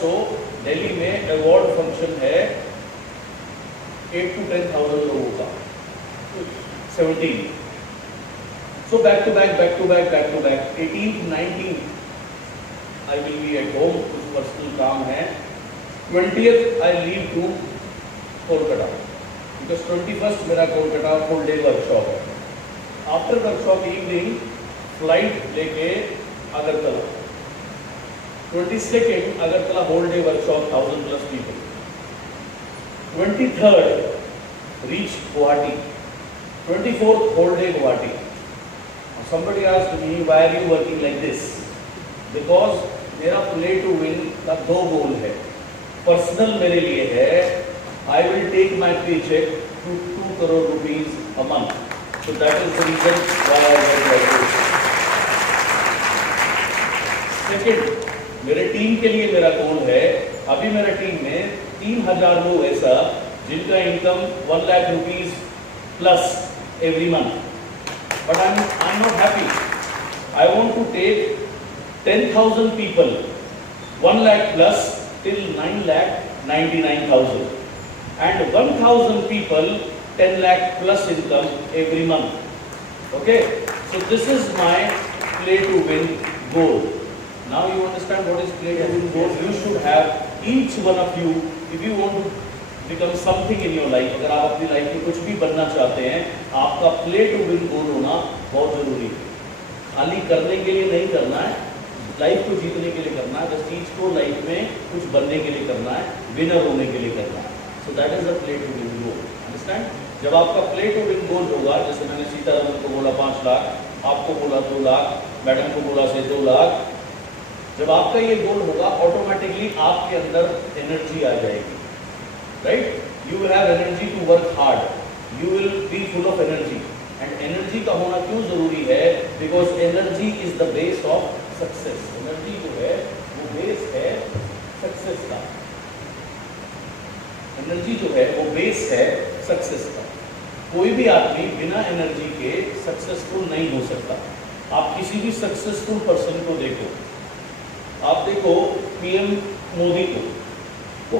सो दिल्ली में award function है 8 to 10,000 लोगों का, 17। So back to back, 18th, 19th I will be at home, कुछ पर्सनल काम है। 20th I leave to Kolkata, because 21st मेरा कोलकाता फुल डे वर्कशॉप है। आफ्टर वर्कशॉप इवनिंग फ्लाइट लेके Agartala, 22nd Agartala whole day workshop, 1000+ people. 23rd reach Guwahati, 24th whole day Guwahati. Somebody asked me, why are you working like this? Because मेरा play to win का 2 गोल है। Personal मेरे लिए है, I will take my paycheck to 2 crore rupees a month. So that is the reason why I work like this. Second, मेरे team के लिए मेरा गोल है, अभी मेरा टीम में 3000 लोग ऐसा जिनका income 1 lakh rupees plus every month, but I am not happy. I want to take 10,000 people 1 lakh plus till 9,99,000 and 1,000 people 10 lakh plus income every month. Okay, so this is my play to win goal. Now you understand what is play to win goal. You should have each one of you, if you want to become something in your life, अगर आप अपनी life में कुछ भी बनना चाहते हैं, आपका play to win goal होना बहुत जरूरी है। खाली करने के लिए नहीं करना है, लाइफ को जीतने के लिए करना है, जिस चीज को लाइफ में कुछ बनने के लिए करना है, विनर होने के लिए करना है। So that is the play to win goal. Understand? जब आपका प्ले टू विन गोल होगा, जैसे मैंने सीतारमन को बोला 5 लाख, आपको बोला 2 लाख, मैडम को बोला से 2 लाख, जब आपका ये गोल होगा, ऑटोमेटिकली आपके अंदर एनर्जी आ जाएगी, right? You will have energy to work hard, you will be full of energy. And energy का होना क्यों जरूरी है? Because energy is the base of success. Energy जो है वो बेस है सक्सेस का। एनर्जी जो है वो बेस है सक्सेस का। कोई भी आदमी बिना एनर्जी के सक्सेसफुल नहीं हो सकता। आप किसी भी सक्सेसफुल पर्सन को देखो, आप देखो पीएम मोदी को, वो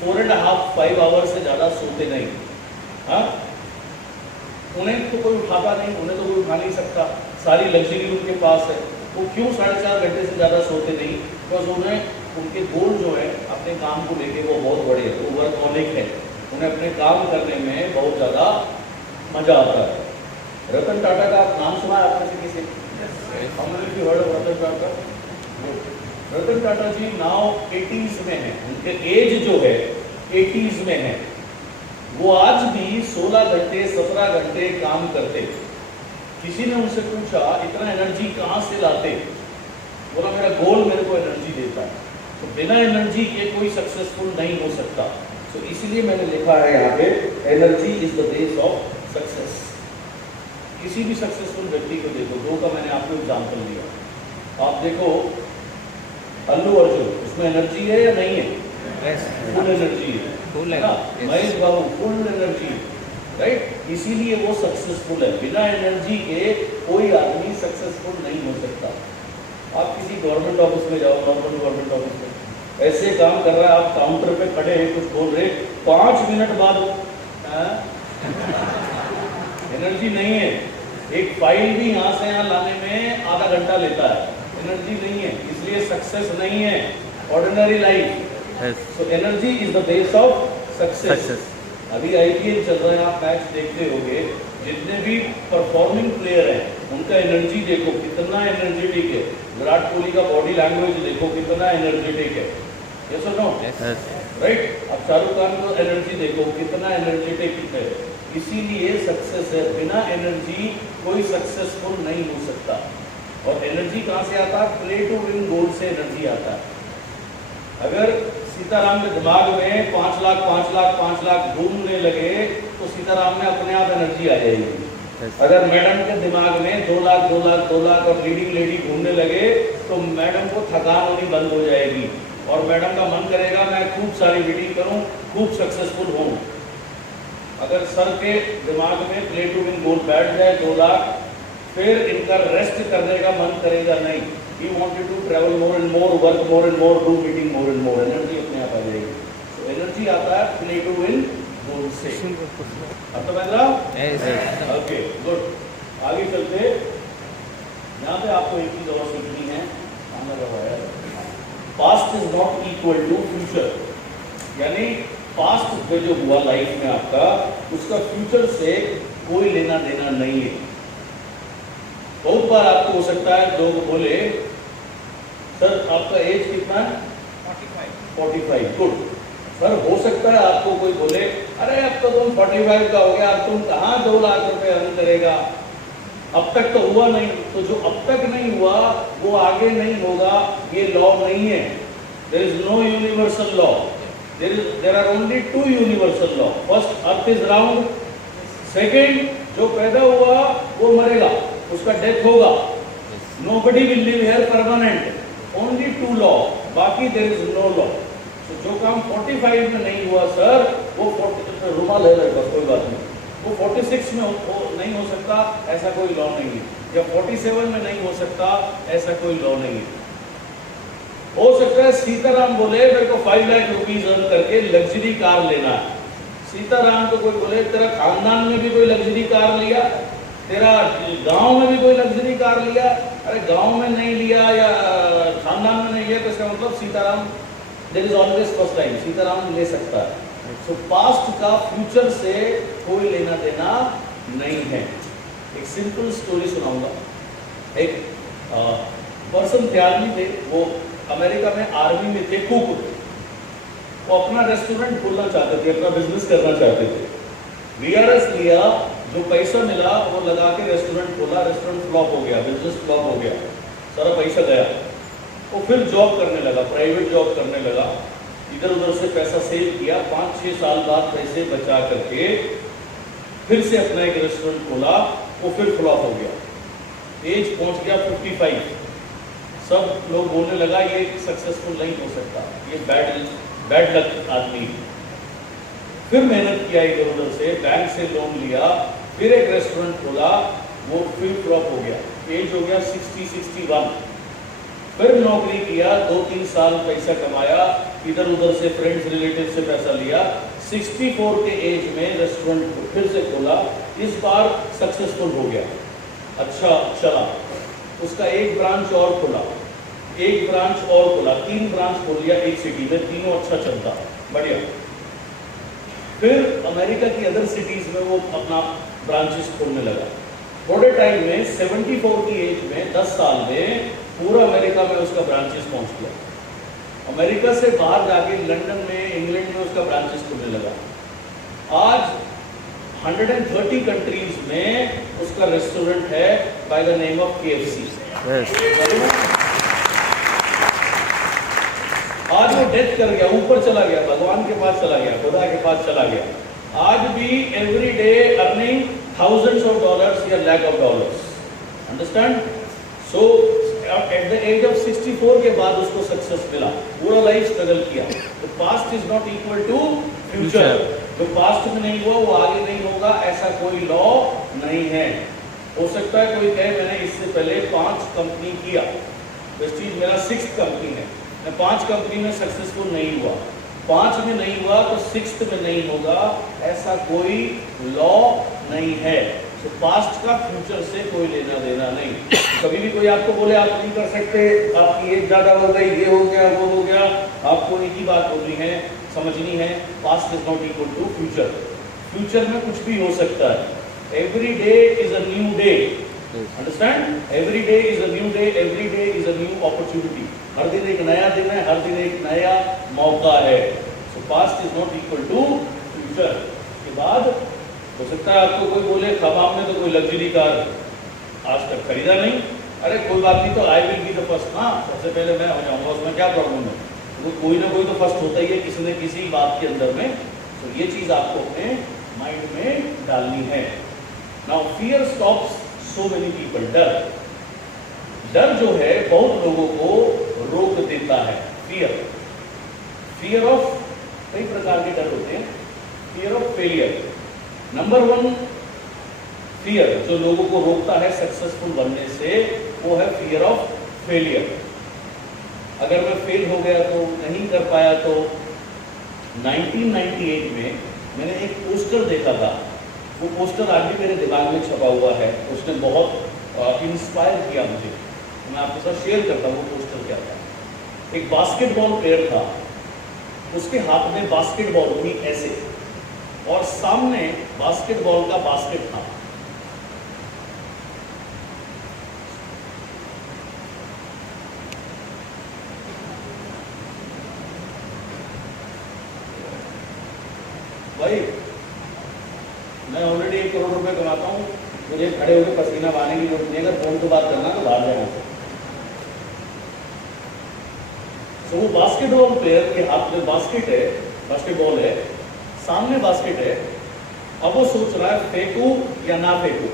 4.5-5 आवर्स से ज्यादा सोते नहीं। हाँ, उन्हें तो कोई उठाता नहीं, उन्हें तो कोई उठा नहीं सकता, सारी लग्जरी उनके पास है। वो क्यों 4.5 घंटे से ज़्यादा सोते नहीं? बिकॉज उन्हें उनके गोल जो है अपने काम को लेके वो बहुत बड़े हैं, वो वर्कहॉलिक है, उन्हें अपने काम करने में बहुत ज़्यादा मजा आता है। रतन टाटा का नाम सुना है आपने से किसी? रतन टाटा। रतन टाटा जी नाउ 80s में हैं, उनके एज जो है 80s में है। वो आज भी 16 घंटे 17 घंटे काम करते। किसी ने उनसे पूछा इतना एनर्जी कहाँ से लाते? बोला मेरा गोल मेरे को एनर्जी देता है। तो बिना एनर्जी के कोई सक्सेसफुल नहीं हो सकता। तो इसीलिए मैंने लिखा है यहाँ पे, energy is the base of success. किसी भी सक्सेसफुल व्यक्ति को देखो, 2 का मैंने आपको एग्जाम्पल दिया। आप देखो अल्लू अर्जुन, उसमें एनर्जी है या नहीं है? फुल एनर्जी है। महेश बाबू फुल एनर्जी, राइट? इसीलिए वो सक्सेसफुल है। बिना एनर्जी के कोई आदमी सक्सेसफुल नहीं हो सकता। आप किसी गवर्नमेंट ऑफिस में जाओ, नॉर्मल गवर्नमेंट ऑफिस में, ऐसे काम कर रहा है, आप काउंटर पे खड़े हैं, कुछ बोल रहे, 5 मिनट बाद एनर्जी नहीं है। एक फाइल भी यहाँ से यहाँ लाने में आधा घंटा लेता है, एनर्जी नहीं है, इसलिए सक्सेस नहीं है। Ordinary life, so energy is the base of success. अभी आईपीएल चल रहा है, आप मैच देखते होंगे, जितने भी परफॉर्मिंग प्लेयर हैं उनका एनर्जी देखो कितना एनर्जेटिक है। विराट कोहली का बॉडी लैंग्वेज देखो कितना एनर्जेटिक है, यस और नो? राइट? अब शाहरुख खान का एनर्जी देखो कितना एनर्जेटिक है। इसीलिए सक्सेस है, बिना एनर्जी कोई सक्सेसफुल नहीं हो सकता। और एनर्जी कहाँ से आता है? प्ले टू विन गोल से एनर्जी आता है। अगर सीताराम के दिमाग में 5 लाख 5 लाख 5 लाख घूमने लगे तो सीताराम में अपने आप एनर्जी आ जाएगी। अगर मैडम के दिमाग में 2 लाख 2 लाख 2 लाख और लीडिंग लेडी घूमने लगे तो मैडम को थकान होनी बंद हो जाएगी और मैडम का मन करेगा मैं खूब सारी मीटिंग करूं, खूब सक्सेसफुल हूं। अगर सर के दिमाग में प्ले टू विन गोल बैठ जाए 2 लाख, फिर इनका रेस्ट करने का मन करेगा नहीं। He wanted to travel more and more, work more and more, do meeting more and more, and मतलब ओके गुड। आगे चलते, यहाँ पे आपको एक चीज और सीखनी है, past is not equal to future, यानी पास्ट में जो हुआ लाइफ में आपका, उसका फ्यूचर से कोई लेना देना नहीं है। बहुत बार आपको हो सकता है लोग बोले सर आपका एज कितना है? 45। गुड सर, हो सकता है आपको कोई बोले अरे अब तो तुम 45 का हो गया, अब तुम कहाँ 2 लाख रुपए अर्न करेगा, अब तक तो हुआ नहीं। तो जो अब तक नहीं हुआ वो आगे नहीं होगा, ये लॉ नहीं है। There is no universal law, there are only 2 universal law. First, earth is round. Second, जो पैदा हुआ वो मरेगा, उसका डेथ होगा। Nobody will live here permanent, only 2 law, बाकी देयर इज नो लॉ। तो जो काम 45 में नहीं हुआ सर, वो 40 रुमाल है मेरे पास, कोई बात नहीं, वो 46 में नहीं हो सकता, ऐसा कोई लॉ नहीं है। या 47 में नहीं हो सकता, ऐसा कोई लॉ नहीं है। हो सकता है सीताराम बोले मेरे को 5 लाख रुपीज अर्न करके लग्जरी कार लेना है। सीताराम को कोई बोले तेरा खानदान में भी कोई लग्जरी कार लिया, तेरा गांव में भी कोई लग्जरी कार लिया, अरे गांव में नहीं लिया या खानदान में नहीं लिया तो इसका मतलब Sitaram, there is always first time, Sitaram ले सकता है। सो पास्ट का फ्यूचर से कोई लेना देना नहीं है। एक सिंपल स्टोरी सुनाऊंगा। एक पर्सन थे, आदमी थे, वो अमेरिका में आर्मी में थे, कुक। वो अपना रेस्टोरेंट खोलना चाहते थे, अपना बिजनेस करना चाहते थे। वीआरएस लिया, जो पैसा मिला वो लगा के रेस्टोरेंट खोला, रेस्टोरेंट फ्लॉप हो गया, बिजनेस फ्लॉप हो गया, सारा पैसा गया। वो फिर जॉब करने लगा, प्राइवेट जॉब करने लगा, इधर उधर से पैसा सेव किया। 5-6 साल बाद पैसे बचा करके फिर से अपना एक रेस्टोरेंट खोला, वो फिर फ्लॉप हो गया। एज पहुंच गया 55। सब लोग बोलने लगा ये सक्सेसफुल नहीं हो सकता, ये बैड लक आदमी। फिर मेहनत किया इधर उधर से, बैंक से लोन लिया, फिर एक रेस्टोरेंट खोला, वो फिर फ्लॉप हो गया। एज हो गया 60-61। फिर नौकरी किया, 2-3 साल पैसा कमाया, इधर उधर से फ्रेंड्स रिलेटिव से पैसा लिया। 64 के एज में रेस्टोरेंट फिर से खोला, इस बार सक्सेसफुल हो गया, अच्छा चला। उसका एक ब्रांच और खोला, एक ब्रांच और खोला, 3 ब्रांच खोल लिया एक सिटी में, तीनों अच्छा चलता, बढ़िया। फिर अमेरिका की अदर सिटीज में वो अपना ब्रांचेस खोलने लगा। थोड़े टाइम में 74 की एज में, 10 साल में पूरा अमेरिका में उसका ब्रांचेस पहुंच गया। अमेरिका से बाहर जाके लंदन में, इंग्लैंड में उसका ब्रांचेस खुलने लगा। आज 130 कंट्रीज में उसका रेस्टोरेंट है by the name of KFC। आज वो डेथ कर गया, ऊपर चला गया, भगवान के पास चला गया, खुदा के पास चला गया। आज भी every day earning thousands of dollars या lakh of dollars, understand? So at the age of 64 के बाद उसको सक्सेस मिला, पूरा लाइफ स्ट्रगल किया। तो past is not equal to future. जो पास्ट में नहीं हुआ वो आगे नहीं होगा, ऐसा कोई लॉ नहीं है। हो सकता है कोई कहे मैंने इससे पहले 5 कंपनी किया, प्रेस्टीज मेरा 6th कंपनी है, मैं 5 कंपनी में सक्सेसफुल नहीं हुआ, 5 में नहीं हुआ तो 6th में नहीं होगा, ऐसा कोई लॉ नहीं है। तो पास्ट का फ्यूचर से कोई लेना देना नहीं। कभी भी कोई आपको बोले आप नहीं कर सकते, आपकी एज ज्यादा हो गई, ये हो गया, वो हो गया, आपको एक ही बात बोलनी है, समझनी है, past is not equal to future. Future में कुछ भी हो सकता है। Every day is a new day, understand? Every day is a new day, every day is a new opportunity. हर दिन एक नया दिन है, हर दिन एक नया मौका है। So past is not equal to future. के बाद हो सकता है आपको कोई बोले खबाब में तो कोई लग्जरी कार आज तक खरीदा नहीं, अरे कोई बात नहीं, तो I will be the first. हाँ, सबसे पहले मैं हो जाऊंगा, उसमें क्या प्रॉब्लम है? तो कोई ना कोई तो फर्स्ट होता ही है किसी न किसी बात के अंदर में। तो ये चीज आपको अपने माइंड में डालनी है। Now fear stops so many people. डर जो है बहुत लोगों को रोक देता है। फियर ऑफ कई प्रकार के डर होते हैं। Fear of failure, number 1 fear जो लोगों को रोकता है सक्सेसफुल बनने से, वो है फियर ऑफ फेलियर। अगर मैं फेल हो गया तो, नहीं कर पाया तो। 1998 में मैंने एक पोस्टर देखा था वो पोस्टर आज भी मेरे दिमाग में छपा हुआ है, उसने बहुत इंस्पायर किया मुझे। मैं आपके साथ शेयर करता हूँ वो पोस्टर क्या था। एक बास्केटबॉल प्लेयर था, उसके हाथ में बास्केटबॉल थी ऐसे, और सामने बास्केटबॉल का बास्केट था। भाई मैं ऑलरेडी 1 करोड़ रुपए कमाता हूँ, मुझे खड़े होकर पसीना बहाने की जरूरत नहीं है। अगर फोन पे बात करना तो बाहर जाना। तो वो बास्केटबॉल प्लेयर के हाथ में बास्केट है, बास्केटबॉल है, सामने बास्केट है। अब वो सोच रहा है फेंकू या ना फेंकू।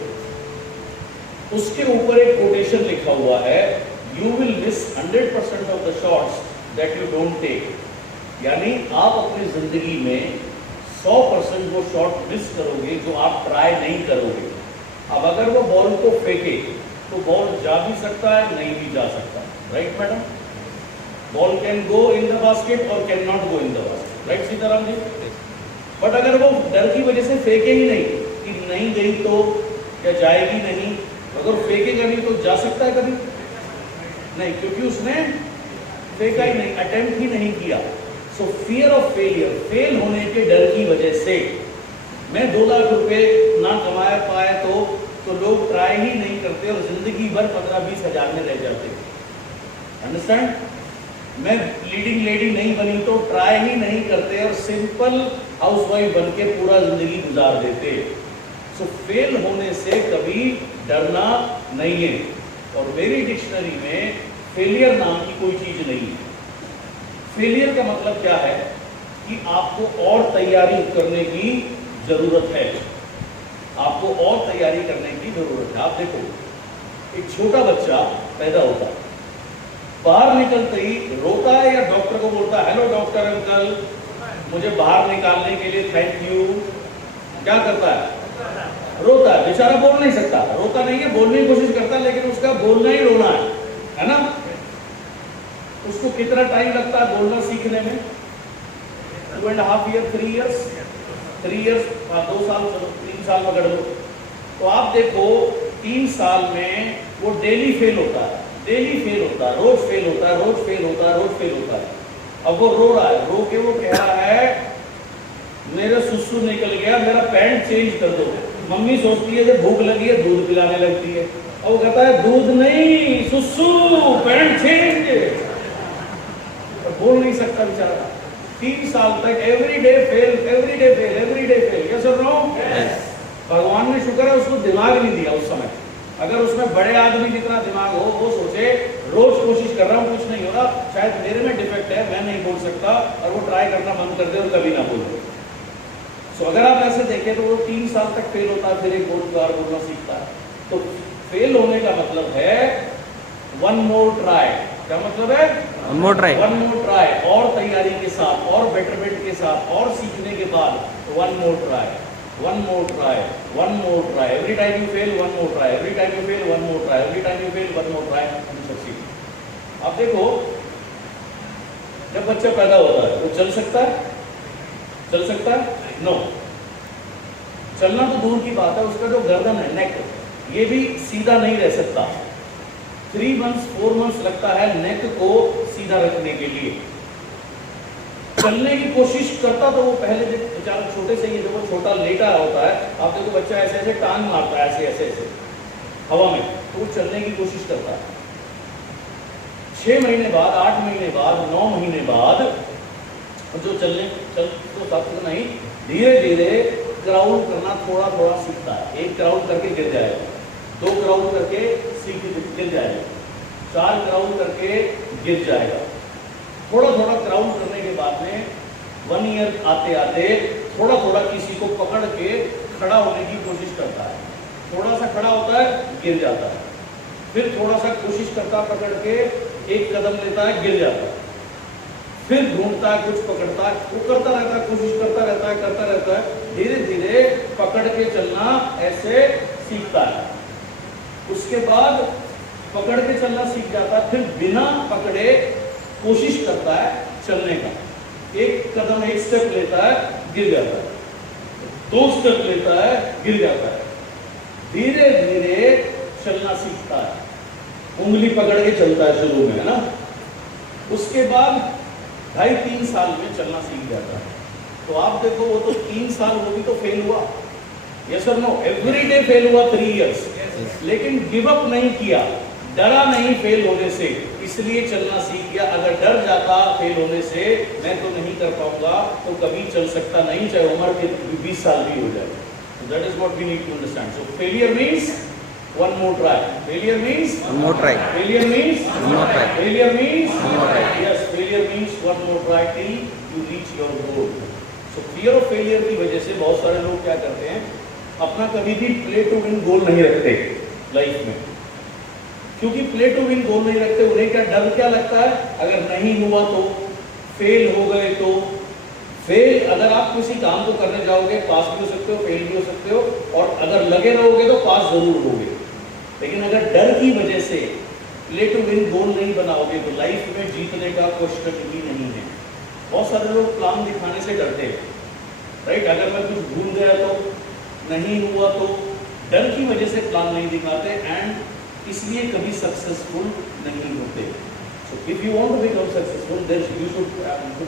उसके ऊपर एक कोटेशन लिखा हुआ है, you will miss 100% of the shots that you don't take. यानी आप अपनी जिंदगी में 100% वो शॉट मिस करोगे जो आप ट्राई नहीं करोगे। अब अगर वो बॉल को फेंके तो बॉल जा भी सकता है, नहीं भी जा सकता। Right madam? Ball can go in the basket और can not go in the basket. Right Sitaram ji? But अगर वो डर की वजह से फेंके ही नहीं कि नहीं गई तो क्या जाएगी नहीं, अगर फेंकेगा नहीं तो जा सकता है कभी नहीं, क्योंकि उसने फेंका ही नहीं, अटेम्प्ट ही नहीं किया। सो फियर ऑफ फेलियर, फेल होने के डर की वजह से मैं 2 लाख रुपए ना कमा पाए तो लोग ट्राई ही नहीं करते और जिंदगी भर 15-20 हजार में रह जाते। अंडरस्टैंड? मैं लीडिंग लेडी नहीं बनी तो ट्राई ही नहीं करते और सिंपल हाउसवाइफ बन के पूरा जिंदगी गुजार देते। सो फेल होने से कभी डरना नहीं है। और मेरी डिक्शनरी में फेलियर नाम की कोई चीज नहीं है। फेलियर का मतलब क्या है कि आपको और तैयारी करने की जरूरत है। आपको और तैयारी करने की जरूरत है। आप देखो, एक छोटा बच्चा पैदा होता है, बाहर निकलते ही रोता है या डॉक्टर को बोलता है हेलो डॉक्टर अंकल मुझे बाहर निकालने के लिए थैंक यू? क्या करता है? रोता है। बेचारा बोल नहीं सकता, रोता नहीं है, बोलने की कोशिश करता है, लेकिन उसका बोलना ही रोना है ना? उसको कितना टाइम लगता है बोलना सीखने में? 2.5 ईयर, 3 ईयर्स, 3 ईयर्स, 2 साल, चलो 3 साल पकड़ लो। तो आप देखो 3 साल में वो डेली फेल होता है, डेली फेल होता है, रोज फेल होता है, रोज फेल होता है, रोज फेल होता है। अब वो रो रहा है, रो के वो कह रहा है मेरा सुसु निकल गया, मेरा पैंट चेंज कर दो। मम्मी सोचती है जब भूख लगी है दूध पिलाने लगती है, और वो कहता है दूध नहीं सुसु, पैंट चेंज। और बोल नहीं सकता बेचारा। 3 साल तक every day fail, every day fail, every day fail. Yes और नो? भगवान ने शुक्र है उसको दिमाग नहीं दिया उस समय। अगर उसमें बड़े आदमी जितना दिमाग हो, वो सोचे रोज कोशिश कर रहा हूँ कुछ नहीं हो रहा, शायद मेरे में डिफेक्ट है, मैं नहीं बोल सकता, और वो ट्राई करना बंद कर दे और कभी ना बोले। सो अगर आप ऐसे देखें तो वो 3 साल तक फेल होता है, फिर एक बार बोलना सीखता है। तो फेल होने का मतलब है 1 मोर ट्राई। क्या मतलब है? 1 मोर ट्राई। 1 मोर ट्राई, और तैयारी के साथ, और बेटरमेंट के साथ, और सीखने के बाद 1 मोर try, 1 more try, 1 more try. Every time you fail, 1 more try. Every time you fail, 1 more try. Every time you fail, 1 more try. You succeed. आप देखो, जब बच्चा पैदा होता है, वो चल सकता है? चल सकता है? नो। चलना तो दूर की बात है, उसका जो गर्दन है, नेक, ये भी सीधा नहीं रह सकता। 3 months, 4 months लगता है नेक को सीधा रखने के लिए। चलने की कोशिश करता तो वो पहले बेचारा छोटे से ही, जब वो छोटा लेटा होता है, आप देखो बच्चा ऐसे ऐसे टांग मारता है, ऐसे ऐसे ऐसे हवा में, तो वो चलने की कोशिश करता है। 6 महीने बाद, 8 महीने बाद, 9 महीने बाद जो चलने चल तो तक नहीं, धीरे धीरे क्राउल करना थोड़ा थोड़ा सीखता है। 1 क्राउल करके गिर जाएगा, 2 क्राउल करके सीख गिर जाएगा, 4 क्राउल करके गिर जाएगा। थोड़ा थोड़ा क्राउल करने के बाद में 1 ईयर आते आते थोड़ा थोड़ा किसी को पकड़ के खड़ा होने की कोशिश करता है। थोड़ा सा खड़ा होता है, गिर जाता है, फिर थोड़ा सा कोशिश करता है, पकड़ के 1 कदम लेता है, गिर जाता है, फिर ढूंढता है, कुछ पकड़ता है, वो करता रहता है, कोशिश करता रहता है, करता रहता है। धीरे धीरे पकड़ के चलना ऐसे सीखता है। उसके बाद पकड़ के चलना सीख जाता है, फिर बिना पकड़े कोशिश करता है चलने का, 1 कदम 1 स्टेप लेता है, गिर जाता है, 2 स्टेप लेता है, गिर जाता है। धीरे धीरे चलना सीखता है, उंगली पकड़ के चलता है शुरू में, है ना। उसके बाद 2.5-3 साल में चलना सीख जाता है। तो आप देखो, वो तो 3 साल वो भी तो फेल हुआ, यस और नो, एवरी डे फेल हुआ 3 इयर्स, लेकिन गिव अप नहीं किया, डरा नहीं फेल होने से, इसलिए चलना सीख गया। अगर डर जाता फेल होने से, मैं तो नहीं कर पाऊंगा, तो कभी चल सकता नहीं, चाहे उम्र के 20 साल भी हो जाए। That is what we need to understand. So failure means one more try. Failure means one more try. Failure means one more try. Failure means one more try. Yes, failure means one more try till you reach your goal. So fear of failure की वजह से बहुत सारे लोग क्या करते हैं, अपना कभी भी प्ले टू विन गोल नहीं रखते लाइफ में। क्योंकि प्ले टू विन गोल नहीं रखते, उन्हें क्या डर क्या लगता है, अगर नहीं हुआ तो, फेल हो गए तो। फेल, अगर आप किसी काम को करने जाओगे, पास भी हो सकते हो, फेल भी हो सकते हो, और अगर लगे रहोगे तो पास जरूर होगे। लेकिन अगर डर की वजह से प्ले टू विन गोल नहीं बनाओगे, तो लाइफ में जीतने का क्वेश्चन ही नहीं है। बहुत सारे लोग प्लान दिखाने से डरते हैं, राइट। अगर मैं कुछ भूल गया तो, नहीं हुआ तो, डर की वजह से प्लान नहीं दिखाते, एंड इसलिए कभी सक्सेसफुल नहीं होते। So if you want to become successful, then you should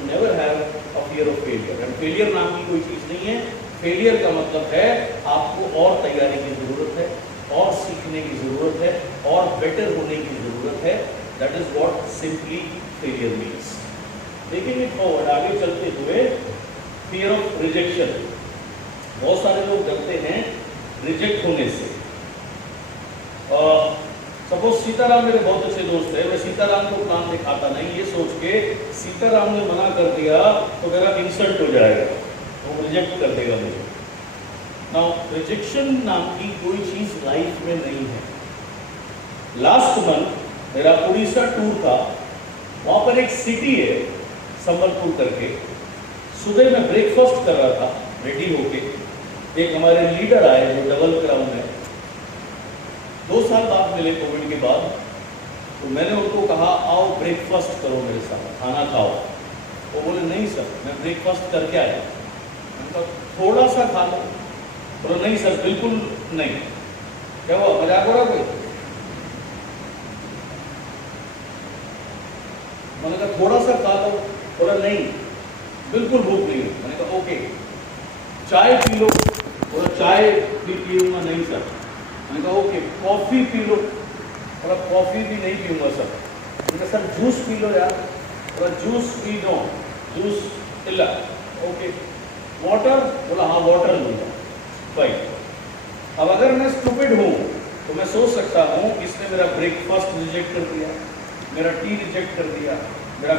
never have a fear of failure. And failure नाम की कोई चीज़ नहीं है। फेलियर का मतलब है आपको और तैयारी की ज़रूरत है, और सीखने की ज़रूरत है, और बेटर होने की ज़रूरत है। That is what simply failure means. देखेंगे फॉरवर्ड, आगे चलते हुए, fear of rejection। बहुत सारे लोग डरते हैं रिजेक्ट होने से। सपोज सीताराम मेरे बहुत अच्छे दोस्त है, मैं सीताराम को प्लान दिखाता नहीं, ये सोच के सीताराम ने मना कर दिया तो मेरा इंसल्ट हो जाएगा, वो रिजेक्ट कर देगा मुझे। नाउ रिजेक्शन नाम की कोई चीज लाइफ में नहीं है। लास्ट मंथ मेरा उड़ीसा टूर था, वहां पर एक सिटी है संबलपुर करके। सुबह मैं ब्रेकफास्ट कर रहा था रेडी होके, एक हमारे लीडर आए जो डबल क्राउन है, 2 साल बाद मिले कोविड के बाद। तो मैंने उनको कहा आओ ब्रेकफास्ट करो मेरे साथ, खाना खाओ। वो बोले नहीं सर, मैं ब्रेकफास्ट करके आया। मैंने कहा थोड़ा सा खा लो। बोले नहीं सर, बिल्कुल नहीं। क्या हुआ, मजाक हो रहा कोई? मैंने कहा थोड़ा सा खा लो। बोला नहीं, बिल्कुल भूख नहीं है। मैंने कहा ओके, चाय पी लो। बोला चाय भी पीऊंगा नहीं सर। मैंने कहा ओके, कॉफ़ी पी लो। बोला कॉफ़ी भी नहीं पीऊंगा सर। मैंने कहा सर जूस पी लो यार। बोला जूस पी लो, जूस पिला। Okay, water? बोला हाँ वाटर लूँगा। भाई अब अगर मैं स्टूपिड हूँ तो मैं सोच सकता हूँ इसने मेरा ब्रेकफास्ट रिजेक्ट कर दिया, मेरा टी रिजेक्ट कर दिया, मेरा